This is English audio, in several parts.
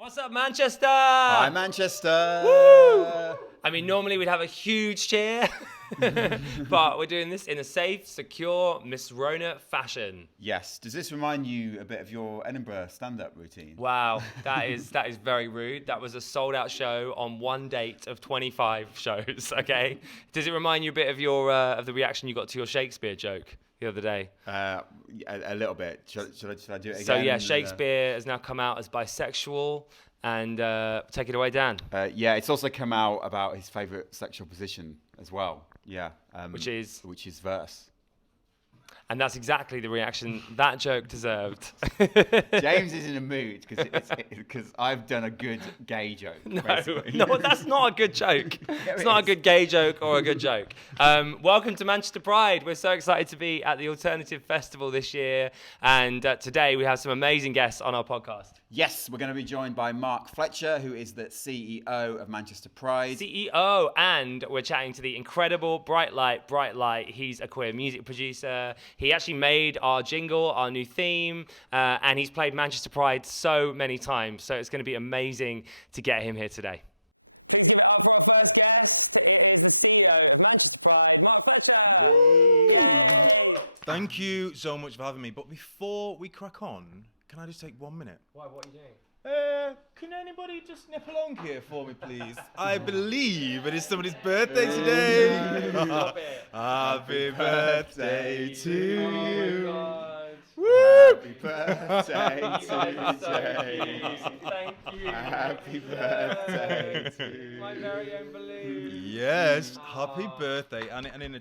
What's up, Manchester? Hi, Manchester. Woo! I mean, normally we'd have a huge cheer, but we're doing this in a safe, secure, Miss Rona fashion. Yes. Does this remind you a bit of your Edinburgh stand-up routine? Wow, that is very rude. That was a sold-out show on one date of 25 shows. Okay. Does it remind you a bit of your of the reaction you got to your Shakespeare joke the other day? A little bit. Should I do it again? So yeah, Shakespeare has now come out as bisexual, and take it away, Dan. Yeah, it's also come out about his favourite sexual position as well. Yeah. Which is verse. And that's exactly the reaction that joke deserved. James is in a mood because I've done a good gay joke. No, that's not a good joke. It's not a good gay joke or a good joke. Welcome to Manchester Pride. We're so excited to be at the Alternative Festival this year. And today we have some amazing guests on our podcast. Yes, we're going to be joined by Mark Fletcher, who is the CEO of Manchester Pride. CEO, and we're chatting to the incredible Bright Light. He's a queer music producer. He actually made our jingle, our new theme, and he's played Manchester Pride so many times. So it's going to be amazing to get him here today. Our first guest is the CEO of Manchester Pride, Mark Fletcher. Thank you so much for having me. But before we crack on, can I just take 1 minute? Why? What are you doing? Can anybody just nip along here for me, please? I believe it is somebody's birthday today. Stop it. Happy birthday to you. Oh my God. Woo! Happy birthday to James. James. Thank you. Happy birthday to my very own balloon. Yes, happy birthday. And in a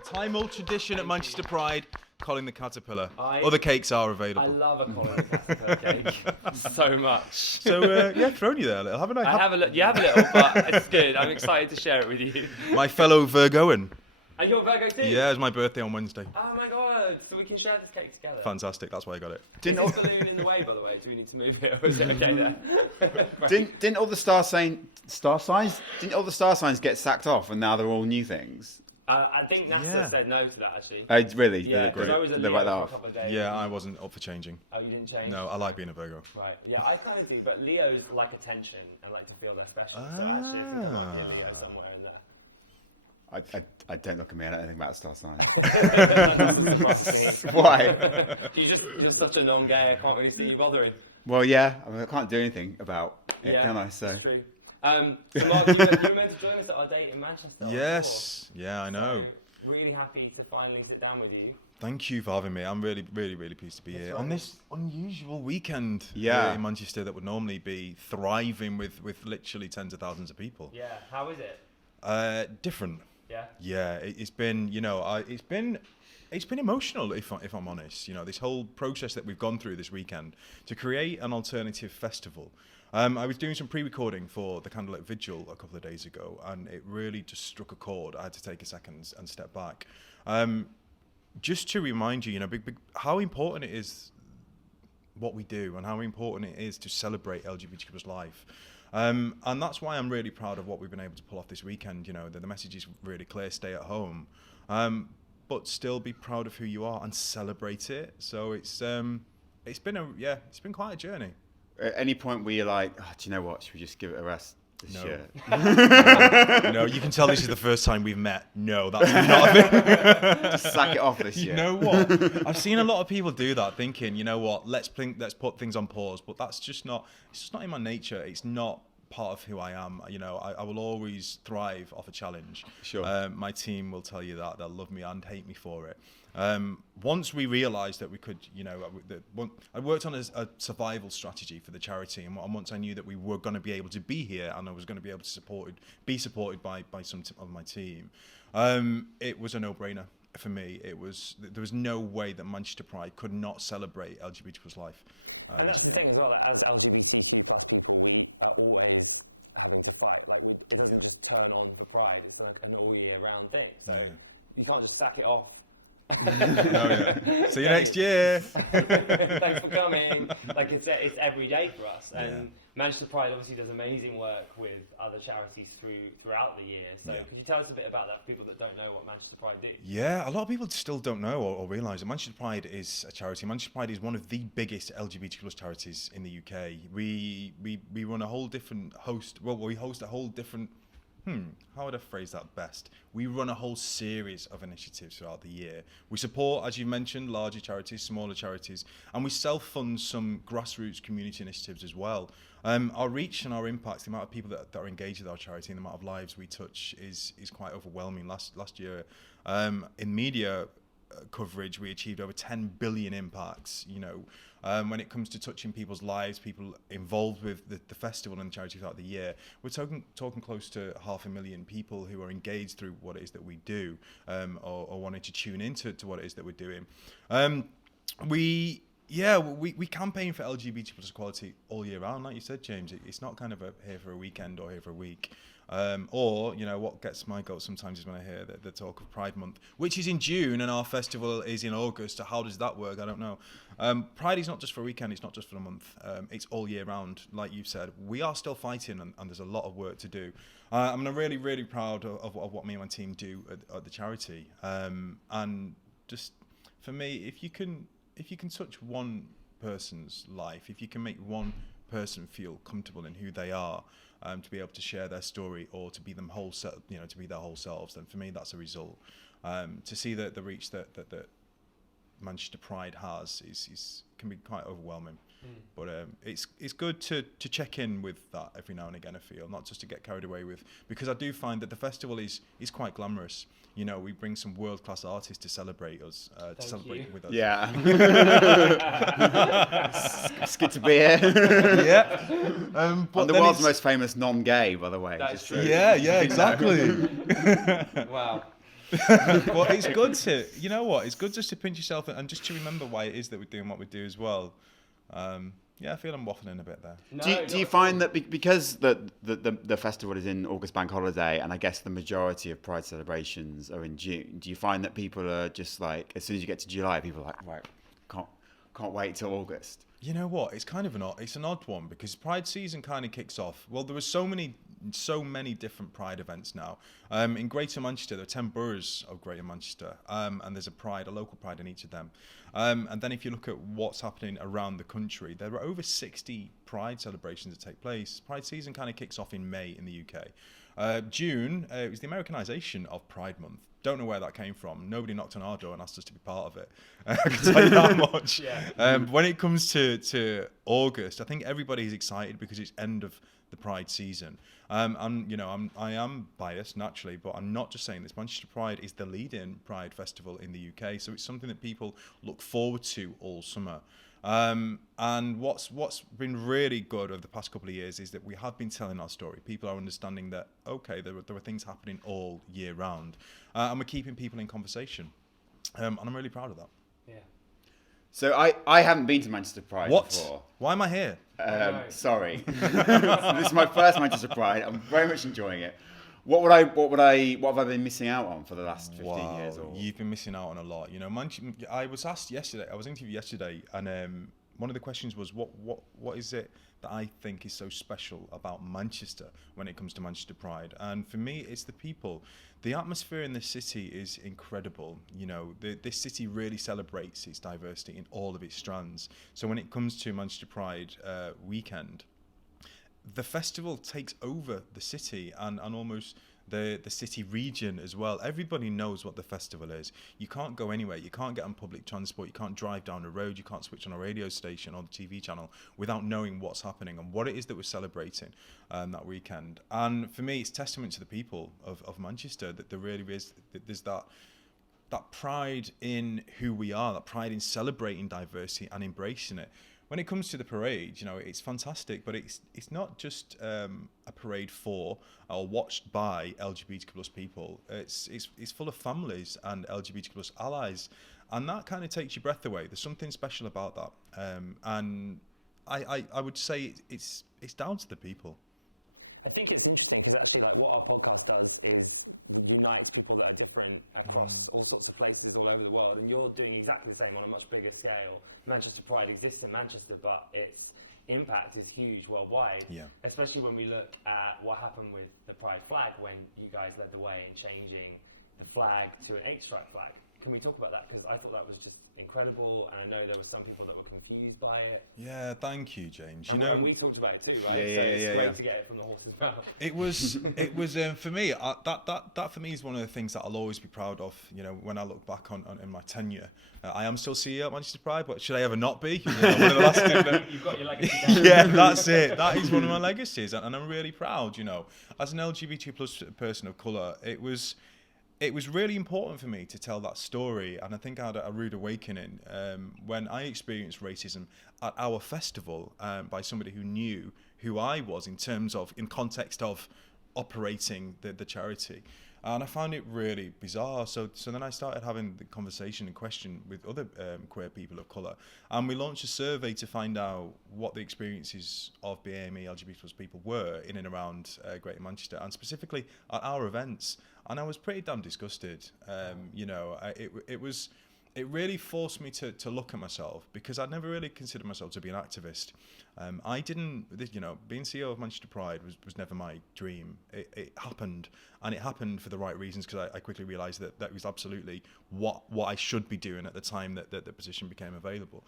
time old tradition at Manchester Pride, Colin the Caterpillar. Other cakes are available. I love a Colin the Caterpillar cake so much. So thrown you there a little, haven't I? I have a little. You have a little, but it's good. I'm excited to share it with you. My fellow Virgoan. Are you a Virgo too? Yeah, it's my birthday on Wednesday. Oh my God! So we can share this cake together. Fantastic, that's why I got it. Is the balloon in the way, by the way? Do we need to move it, or is it okay there? Didn't all the star signs get sacked off and now they're all new things? I think NASA said no to that actually. Really? Yeah, because I was a Leo for a couple of days. Yeah, I wasn't up for changing. Oh, you didn't change? No, I like being a Virgo. Right. Yeah, I kind of do, but Leos like attention and like to feel they're special. So actually, I think there might be a Leo somewhere in there. I don't look at me. I don't know anything about star signs. Trust me. Why? You're such a non-gay. I can't really see you bothering. Well, yeah. I mean, I can't do anything about it, can I? So. That's true. So Mark, you were meant to join us at our date in Manchester. Yes. Yeah, I know. So, really happy to finally sit down with you. Thank you for having me. I'm really pleased to be here on this unusual weekend here in Manchester that would normally be thriving with literally tens of thousands of people. Yeah. How is it? Different. Yeah. Yeah. It's been, it's been emotional, if I'm honest. You know, this whole process that we've gone through this weekend to create an alternative festival. I was doing some pre-recording for the Candlelit Vigil a couple of days ago, and it really just struck a chord. I had to take a second and step back. Just to remind you, how important it is what we do and how important it is to celebrate LGBTQ+ life. And that's why I'm really proud of what we've been able to pull off this weekend. You know, the message is really clear: stay at home, but still be proud of who you are and celebrate it. So it's been quite a journey. At any point where you're like, do you know what? Should we just give it a rest this year? No, you can tell this is the first time we've met. No, that's not a thing. Just sack it off this year. You know what? I've seen a lot of people do that, thinking, you know what? Let's put things on pause. But that's just not. It's just not in my nature. It's not part of who I am. You know, I will always thrive off a challenge. Sure. My team will tell you that. They'll love me and hate me for it. Once we realised that we could, I worked on a survival strategy for the charity, and once I knew that we were going to be able to be here and I was going to be able to be supported by some of my team, it was a no-brainer for me. There was no way that Manchester Pride could not celebrate LGBT+ life. And that's the thing as well. Like, as LGBTQ+ people, we are always having to fight. Like, it doesn't just turn on for Pride. It's like an all-year-round thing. So you can't just sack it off See you next year. Thanks for coming. Like it's every day for us, and Yeah. Manchester Pride obviously does amazing work with other charities throughout the year. So Yeah. could you tell us a bit about that for people that don't know what Manchester Pride do? Yeah, a lot of people still don't know or realise that Manchester Pride is a charity. Manchester Pride is one of the biggest LGBT plus charities in the UK. We run a whole different host. Well, we host a whole different. How would I phrase that best? We run a whole series of initiatives throughout the year. We support, as you mentioned, larger charities, smaller charities, and we self-fund some grassroots community initiatives as well. Our reach and our impact, the amount of people that are engaged with our charity and the amount of lives we touch is quite overwhelming. Last year, in media coverage, we achieved over 10 billion impacts. When it comes to touching people's lives, people involved with the festival and the charity throughout the year, we're talking close to 500,000 people who are engaged through what it is that we do, or wanting to tune into what it is that we're doing. We campaign for LGBT plus equality all year round, like you said, James. It's not kind of here for a weekend or here for a week. What gets my goat sometimes is when I hear the talk of Pride Month, which is in June and our festival is in August. So how does that work? I don't know. Pride is not just for a weekend. It's not just for a month. It's all year round. Like you've said, we are still fighting and there's a lot of work to do. I'm really, really proud of what me and my team do at the charity. And just for me, if you can touch one person's life, if you can make one person feel comfortable in who they are, to be able to share their story or to be them to be their whole selves, then for me that's a result. To see the reach that Manchester Pride has can be quite overwhelming. But it's good to check in with that every now and again. I feel not just to get carried away with, because I do find that the festival is quite glamorous. We bring some world-class artists to celebrate us, with us. Yeah. It's good to be here. Yeah. But the world's most famous non-gay, by the way. That's true. Yeah, exactly. Wow. But it's good to, it's good just to pinch yourself and just to remember why it is that we're doing what we do as well. I feel I'm waffling a bit there. No, Do you find that because the festival is in August bank holiday, and I guess the majority of Pride celebrations are in June, do you find that people are just like, as soon as you get to July, people are like, right, can't wait till August? You know what? It's kind of an odd one, because Pride season kind of kicks off. Well, there are so many different Pride events now. In Greater Manchester, there are 10 boroughs of Greater Manchester, and there's a local Pride in each of them. And then if you look at what's happening around the country, there are over 60 Pride celebrations that take place. Pride season kind of kicks off in May in the UK. June, it was the Americanization of Pride Month. Don't know where that came from. Nobody knocked on our door and asked us to be part of it. I can tell you that much. When it comes to August, I think everybody's excited because it's end of the Pride season. I am biased naturally, but I'm not just saying this. Manchester Pride is the leading Pride festival in the UK, so it's something that people look forward to all summer. And what's been really good over the past couple of years is that we have been telling our story. People are understanding that, okay, there are things happening all year round, and we're keeping people in conversation. And I'm really proud of that. Yeah. So I haven't been to Manchester Pride before. Why am I here? Sorry. This is my first Manchester Pride. I'm very much enjoying it. What have I been missing out on for the last 15 years? Or? You've been missing out on a lot. I was asked yesterday. I was interviewed yesterday, and one of the questions was, what is it that I think is so special about Manchester when it comes to Manchester Pride? And for me, it's the people. The atmosphere in this city is incredible. This city really celebrates its diversity in all of its strands. So when it comes to Manchester Pride weekend, the festival takes over the city and almost the city region as well. Everybody knows what the festival is. You can't go anywhere. You can't get on public transport. You can't drive down the road. You can't switch on a radio station or the TV channel without knowing what's happening and what it is that we're celebrating that weekend. And for me, it's testament to the people of Manchester that there really is, that there's that pride in who we are, that pride in celebrating diversity and embracing it. When it comes to the parade, it's fantastic, but it's not just a parade for or watched by LGBTQ plus people. It's full of families and LGBTQ plus allies, and that kind of takes your breath away. There's something special about that, and I would say it's down to the people. I think it's interesting because actually, like, what our podcast does is unites people that are different across all sorts of places all over the world, and you're doing exactly the same on a much bigger scale. Manchester Pride exists in Manchester, but its impact is huge worldwide, especially when we look at what happened with the Pride flag when you guys led the way in changing the flag to an 8-stripe flag. Can we talk about that? Because I thought that was just incredible, and I know there were some people that were confused by it. Yeah, thank you, James. And we talked about it too, right? It's great to get it from the horse's mouth. It was for me. That for me is one of the things that I'll always be proud of. You know, when I look back on in my tenure, I am still CEO at Manchester Pride, but should I ever not be? You know, one of the last things You've got your legacy down. Yeah, that's it. That is one of my legacies, and I'm really proud. You know, as an LGBT plus person of colour, it was really important for me to tell that story, and I think I had a rude awakening when I experienced racism at our festival by somebody who knew who I was in context of operating the charity. And I found it really bizarre. So then I started having the conversation and question with other queer people of colour. And we launched a survey to find out what the experiences of BAME LGBT plus people were in and around Greater Manchester, and specifically at our events. And I was pretty damn disgusted. You know, it really forced me to look at myself, because I'd never really considered myself to be an activist. I didn't, you know, being CEO of Manchester Pride was never my dream. It happened, and it happened for the right reasons, because I quickly realised that was absolutely what I should be doing at the time that the position became available.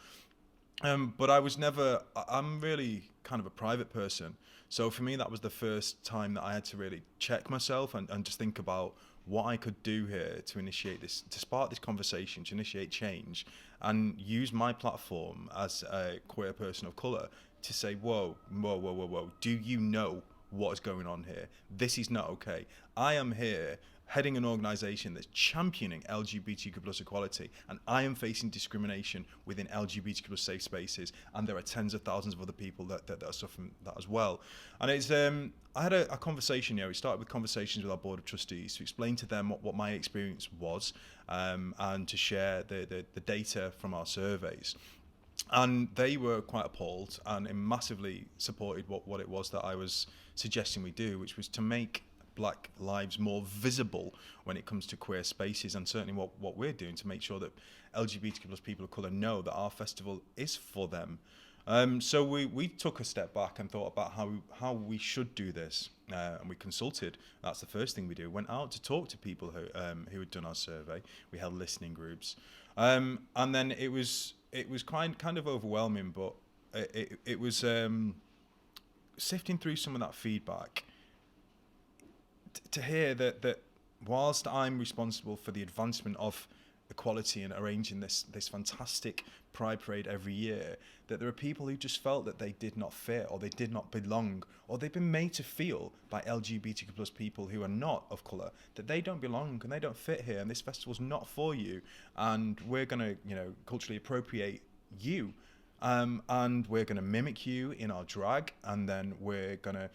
But I'm really kind of a private person. So for me, that was the first time that I had to really check myself and just think about what I could do here to initiate this, to spark this conversation, to initiate change, and use my platform as a queer person of colour to say, whoa, do you know what is going on here? This is not okay. I am here heading an organisation that's championing LGBTQ plus equality, and I am facing discrimination within LGBTQ plus safe spaces, and there are tens of thousands of other people that are suffering that as well. And it's I had a conversation, you know, we started with conversations with our board of trustees to explain to them what my experience was, and to share the data from our surveys. And they were quite appalled and massively supported what it was that I was suggesting we do, which was to make Black lives more visible when it comes to queer spaces, and certainly what we're doing to make sure that LGBTQ plus people of colour know that our festival is for them. So we took a step back and thought about how we should do this, and we consulted. That's the first thing we do. Went out to talk to people who had done our survey. We held listening groups, and then it was kind of overwhelming, but it was sifting through some of that feedback to hear that whilst I'm responsible for the advancement of equality and arranging this fantastic Pride Parade every year, that there are people who just felt that they did not fit, or they did not belong, or they've been made to feel by LGBTQ plus people who are not of colour that they don't belong and they don't fit here, and this festival's not for you, and we're going to, you know, culturally appropriate you, and we're going to mimic you in our drag, and then we're going to...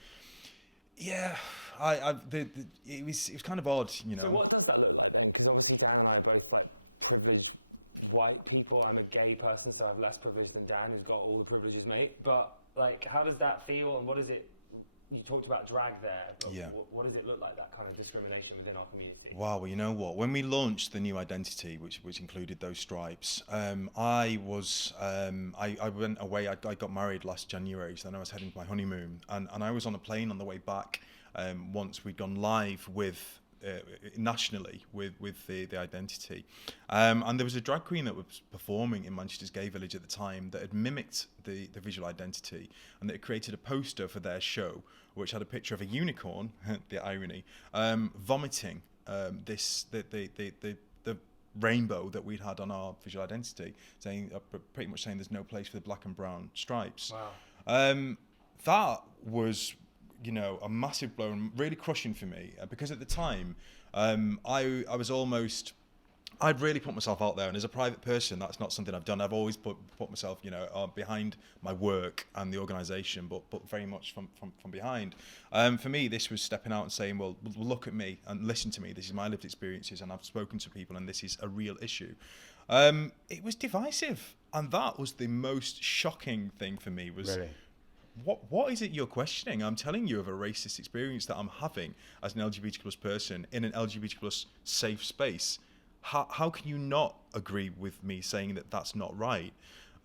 Yeah, it was kind of odd, you know. So what does that look like then? Because obviously Dan and I are both like privileged white people. I'm a gay person, so I have less privilege than Dan, who's got all the privileges, mate. But like, how does that feel, and what is it? You talked about drag there, but yeah. What does it look like, that kind of discrimination within our community? Wow, well, you know what? When we launched the new identity, which included those stripes, I went away. I got married last January, so then I was heading to my honeymoon, and I was on a plane on the way back. Once we'd gone live with nationally with the identity, and there was a drag queen that was performing in Manchester's Gay Village at the time that had mimicked the visual identity, and that had created a poster for their show which had a picture of a unicorn, the irony, vomiting the rainbow that we'd had on our visual identity, saying pretty much saying there's no place for the black and brown stripes. Wow. That was, you know, a massive blow and really crushing for me, because at the time I was almost, I'd really put myself out there, and as a private person that's not something I've done. I've always put myself, you know, behind my work and the organisation, but very much from behind. For me, this was stepping out and saying, well, look at me and listen to me, this is my lived experiences, and I've spoken to people, and this is a real issue. It was divisive, and that was the most shocking thing for me. Was really? what is it you're questioning? I'm telling you of a racist experience that I'm having as an LGBT plus person in an LGBT plus safe space. How can you not agree with me saying that that's not right?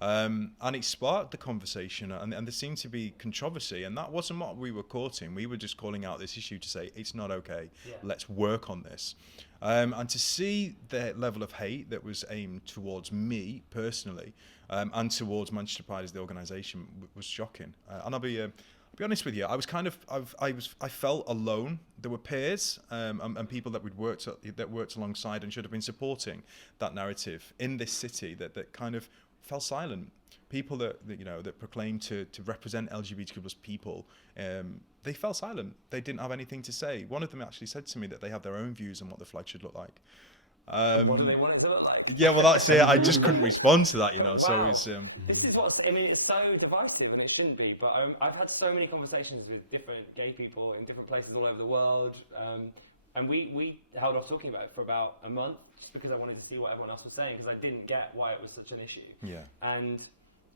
And it sparked the conversation, and there seemed to be controversy, and that wasn't what we were courting. We were just calling out this issue to say it's not okay. Yeah. Let's work on this. And to see the level of hate that was aimed towards me personally, and towards Manchester Pride as the organisation was shocking. And I'll be honest with you, I was I felt alone. There were peers and people that worked alongside and should have been supporting that narrative in this city that kind of fell silent. People that proclaim to represent LGBTQ plus people, they fell silent. They didn't have anything to say. One of them actually said to me that they have their own views on what the flag should look like. What do they want it to look like? Yeah, well, that's it. I just couldn't respond to that, Wow. So it's. This is it's so divisive, and it shouldn't be. But I've had so many conversations with different gay people in different places all over the world, and we held off talking about it for about a month just because I wanted to see what everyone else was saying, because I didn't get why it was such an issue. Yeah. And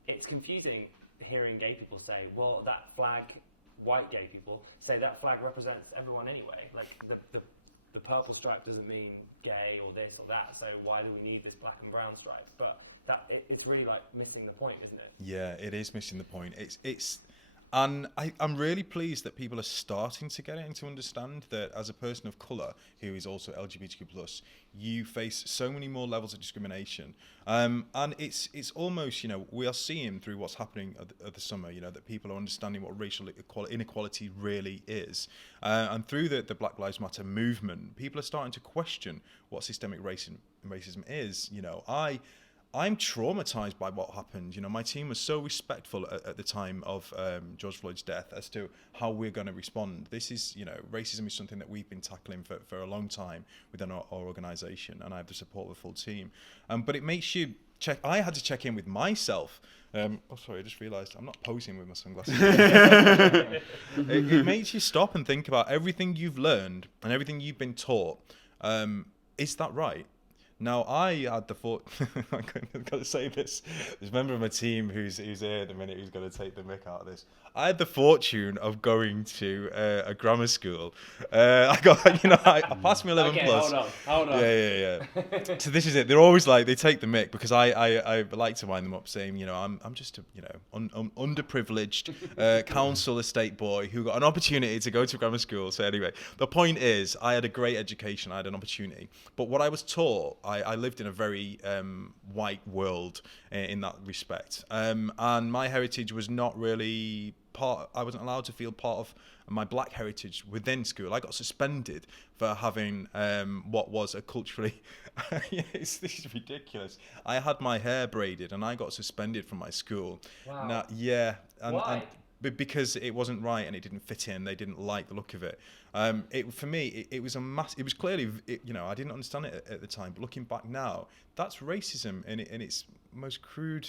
it's confusing hearing gay people say, well, that flag, white gay people say that flag represents everyone anyway. Like the purple stripe doesn't mean gay or this or that, so why do we need this black and brown stripes? But it's really like missing the point, isn't it? Yeah, it is missing the point. And I'm really pleased that people are starting to get it and to understand that as a person of colour who is also LGBTQ+, you face so many more levels of discrimination. And it's almost, we are seeing through what's happening at the summer, that people are understanding what racial inequality really is. And through the Black Lives Matter movement, people are starting to question what systemic racism is. I'm traumatized by what happened. My team was so respectful at the time of George Floyd's death as to how we're going to respond. This is, racism is something that we've been tackling for a long time within our organisation, and I have the support of the full team. But it makes you check. I had to check in with myself. Sorry, I just realised I'm not posing with my sunglasses. It makes you stop and think about everything you've learned and everything you've been taught. Is that right? Now, I had the thought, I've got to say this, there's a member of my team who's here at the minute who's going to take the mick out of this. I had the fortune of going to a grammar school. I passed my 11 plus. Hold on. Yeah. So this is it. They're always like, they take the mick because I like to wind them up saying, I'm just a, underprivileged council estate boy who got an opportunity to go to grammar school. So anyway, the point is I had a great education. I had an opportunity. But what I was taught, I lived in a very white world in that respect. And my heritage was not really I wasn't allowed to feel part of my black heritage within school. I got suspended for having what was a culturally... this is ridiculous. I had my hair braided and I got suspended from my school. Wow. Now, yeah. Why? Because it wasn't right and it didn't fit in. They didn't like the look of it. For me, it was it was clearly, I didn't understand it at the time. But looking back now, that's racism in its most crude.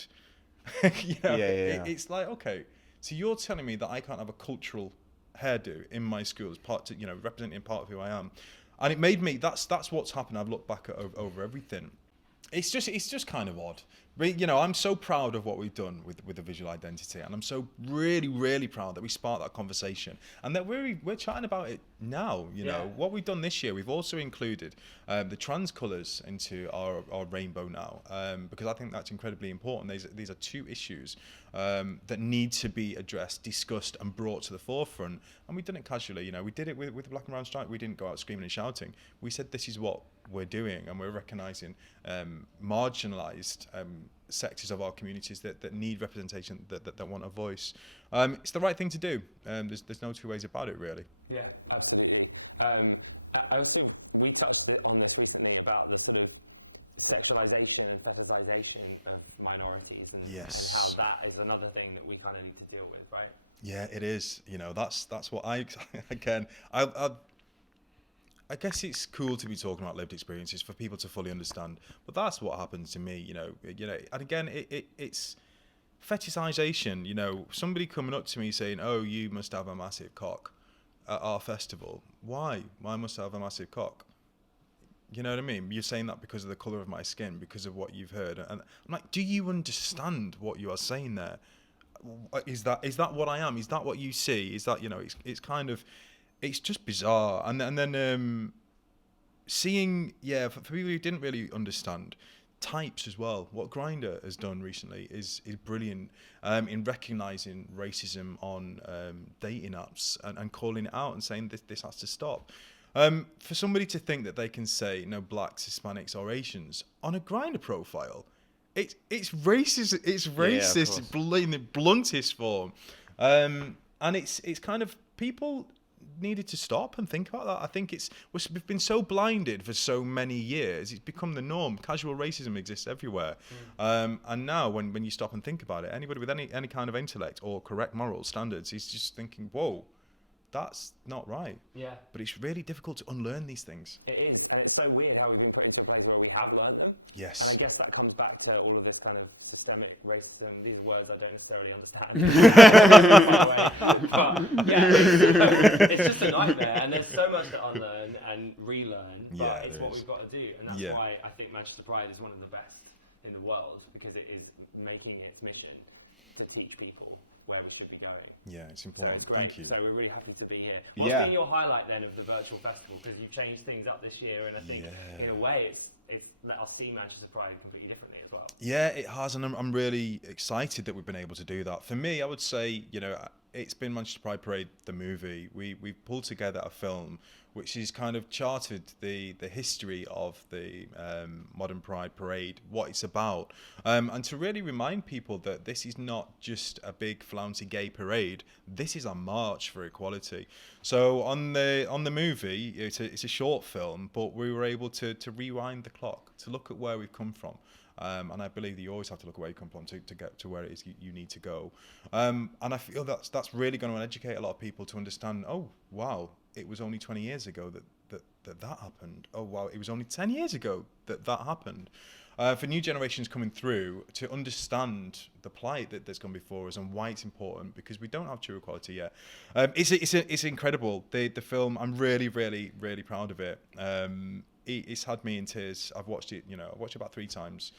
It's like, okay, so you're telling me that I can't have a cultural hairdo in my school as part representing part of who I am, and it made me. That's what's happened. I've looked back over everything. It's just kind of odd. I'm so proud of what we've done with the visual identity, and I'm so really, really proud that we sparked that conversation and that we're chatting about it now. What we've done this year, we've also included the trans colours into our rainbow now, because I think that's incredibly important. These are two issues that need to be addressed, discussed, and brought to the forefront. And we've done it casually. We did it with the black and brown stripe. We didn't go out screaming and shouting. We said this is what we're doing, and we're recognising marginalised sectors of our communities that need representation, that want a voice. It's the right thing to do. There's no two ways about it, really. Yeah, absolutely. I was thinking, we touched on this recently about the sort of sexualization and fetishization of minorities, and yes, how that is another thing that we kind of need to deal with, right? Yeah, it is. That's what I guess it's cool to be talking about lived experiences for people to fully understand, but that's what happens to me, and again, it's fetishization, somebody coming up to me saying, oh, you must have a massive cock at our festival. Why must I have a massive cock? You know what I mean? You're saying that because of the colour of my skin, because of what you've heard. And I'm like, do you understand what you are saying there? is that what I am? Is that what you see? Is that, it's kind of, it's just bizarre. And then seeing, for people who didn't really understand, types as well. What Grindr has done recently is brilliant in recognising racism on dating apps and calling it out and saying this has to stop. For somebody to think that they can say no blacks, Hispanics, or Asians on a Grindr profile, it's racist. It's racist in the bluntest form, and it's kind of people needed to stop and think about that. I think we've been so blinded for so many years. It's become the norm. Casual racism exists everywhere, and now when you stop and think about it, anybody with any kind of intellect or correct moral standards is just thinking, whoa, that's not right. Yeah. But it's really difficult to unlearn these things. It is, and it's so weird how we've been put into a place where we have learned them. Yes. And I guess that comes back to all of this kind of systemic racism. These words I don't necessarily understand. But yeah, it's just a nightmare, and there's so much to unlearn and relearn. But it's what we've got to do, and that's why I think Manchester Pride is one of the best in the world, because it is making its mission to teach people where we should be going. Yeah, it's important. So Thank you. So we're really happy to be here. What's been your highlight then of the virtual festival? Because you've changed things up this year, and I think in a way it's let us see Manchester Pride completely differently as well. Yeah, it has, and I'm really excited that we've been able to do that. For me, I would say, it's been Manchester Pride Parade, the movie. We've pulled together a film which has kind of charted the history of the modern Pride Parade, what it's about, and to really remind people that this is not just a big flouncy gay parade. This is a march for equality. So on the movie, it's a short film, but we were able to rewind the clock, to look at where we've come from. And I believe that you always have to look at where you come from to get to where it is you need to go. And I feel that's really going to educate a lot of people to understand, oh, wow, it was only 20 years ago that happened. Oh, wow, it was only 10 years ago that happened. For new generations coming through to understand the plight that's gone before us and why it's important, because we don't have true equality yet. It's incredible. The film, I'm really, really, really proud of it. It's had me in tears. I've watched it, I've watched it about 3 times.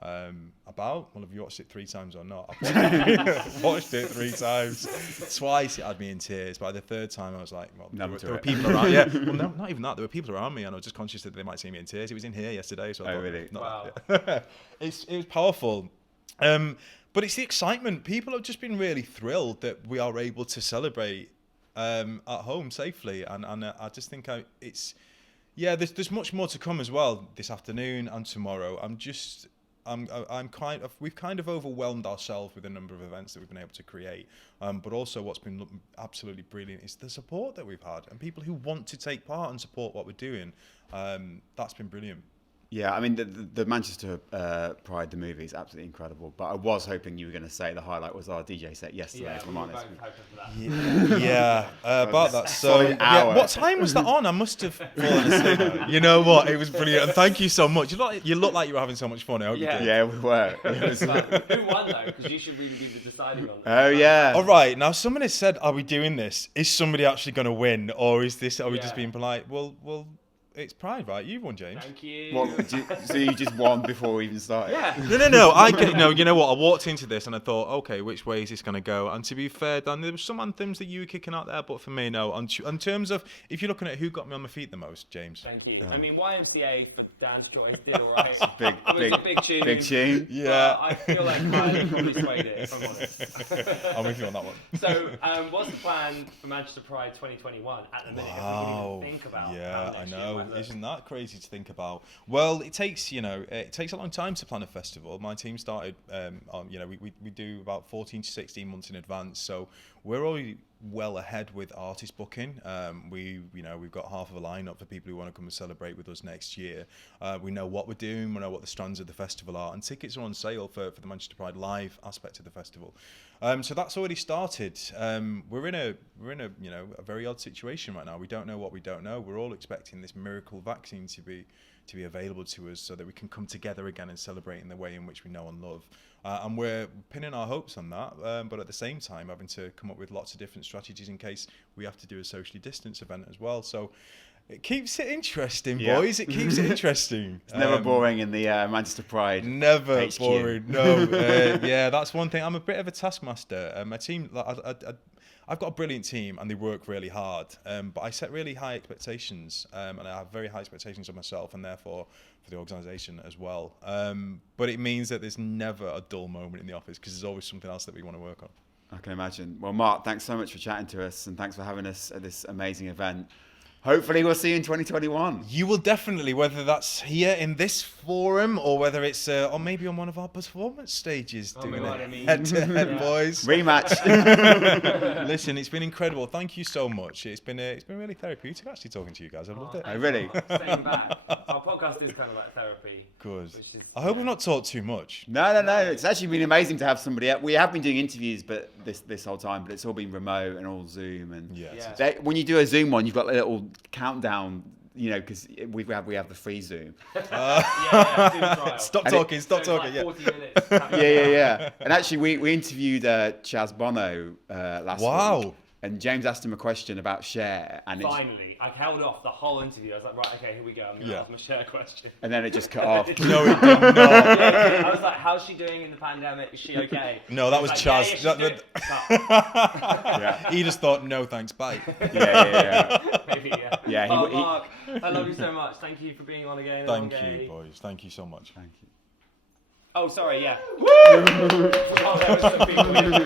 Well, have you watched it 3 times or not? I've watched it 3 times. Twice it had me in tears. By the 3rd time, I was like, well, there were people around. Yeah, well, no, not even that. There were people around me, and I was just conscious that they might see me in tears. It was in here yesterday, so I thought, really? Wow. Yeah. It was powerful. But it's the excitement. People have just been really thrilled that we are able to celebrate at home safely, and I just think there's much more to come as well this afternoon and tomorrow. We've kind of overwhelmed ourselves with the number of events that we've been able to create. But also what's been absolutely brilliant is the support that we've had, and people who want to take part and support what we're doing. That's been brilliant. Yeah, I mean, the Manchester Pride, the movie, is absolutely incredible. But I was hoping you were going to say the highlight was our DJ set yesterday, if I'm honest. About that. So, what time was that on? I must have fallen asleep. You know what? It was brilliant. And thank you so much. You look like you were having so much fun. I hope you did. Yeah, we were. Who won, though? Because you should really be the deciding on that. Oh, yeah. All right. Now, someone has said, are we doing this? Is somebody actually going to win? Or are we just being polite? Well, it's Pride, right? You won, James. Thank you. So you just won before we even started? Yeah. No. You know what? I walked into this and I thought, okay, which way is this going to go? And to be fair, Dan, there were some anthems that you were kicking out there, but for me, no. In terms of, if you're looking at who got me on my feet the most, James. Thank you. I mean, YMCA for Dan's choice did all right. Big tune. Big tune. Yeah. I feel like I probably swayed it, if I'm honest. I'm with you on that one. So, what's the plan for Manchester Pride 2021 at the minute? If we can even think about yeah, how I next year know. might look. Isn't that crazy to think about? Well, it takes a long time to plan a festival. My team started we do about 14 to 16 months in advance, so we're already well ahead with artist booking. We've got half of a lineup for people who want to come and celebrate with us next year. We know what we're doing, we know what the strands of the festival are, and tickets are on sale for the Manchester Pride live aspect of the festival. So that's already started. We're in a very odd situation right now. We don't know what we don't know. We're all expecting this miracle vaccine to be available to us so that we can come together again and celebrate in the way in which we know and love. And we're pinning our hopes on that, but at the same time having to come up with lots of different strategies in case we have to do a socially distanced event as well. So It keeps it interesting, Yeah. boys. It keeps it interesting. It's never boring in the Manchester Pride. Never HQ. boring. No. Yeah, that's one thing. I'm a bit of a taskmaster. My team, I've got a brilliant team and they work really hard. But I set really high expectations, and I have very high expectations of myself and therefore for the organisation as well. But it means that there's never a dull moment in the office because there's always something else that we want to work on. I can imagine. Well, Mark, thanks so much for chatting to us and thanks for having us at this amazing event. Hopefully we'll see you in 2021. You will definitely, whether that's here in this forum or whether it's or maybe on one of our performance stages, doing it head-to-head, boys. Rematch. Listen, it's been incredible. Thank you so much. It's been really therapeutic actually talking to you guys. I've loved it. Oh, really? Staying back. Our podcast is kind of like therapy. Good. I hope I've not talked too much. No. It's actually been amazing to have somebody. We have been doing interviews, but this whole time, but it's all been remote and all Zoom. And when you do a Zoom one, you've got a little countdown, because we have the free Zoom. Zoom trial. Stop talking. Like 40 minutes. Yeah. And actually, we interviewed Chaz Bono last week. And James asked him a question about Cher, and finally, I held off the whole interview. I was like, right, okay, here we go. I'm going to ask my Cher question. And then it just cut off. No, it did not. I was like, how's she doing in the pandemic? Is she okay? No, that was like, Chaz. Yeah. He just thought, no, thanks, bye. Yeah. Maybe, yeah. Yeah. Mark, I love you so much. Thank you for being on again. Thank you, boys. Thank you so much. Thank you. Oh, sorry, yeah. Woo! Oh, there was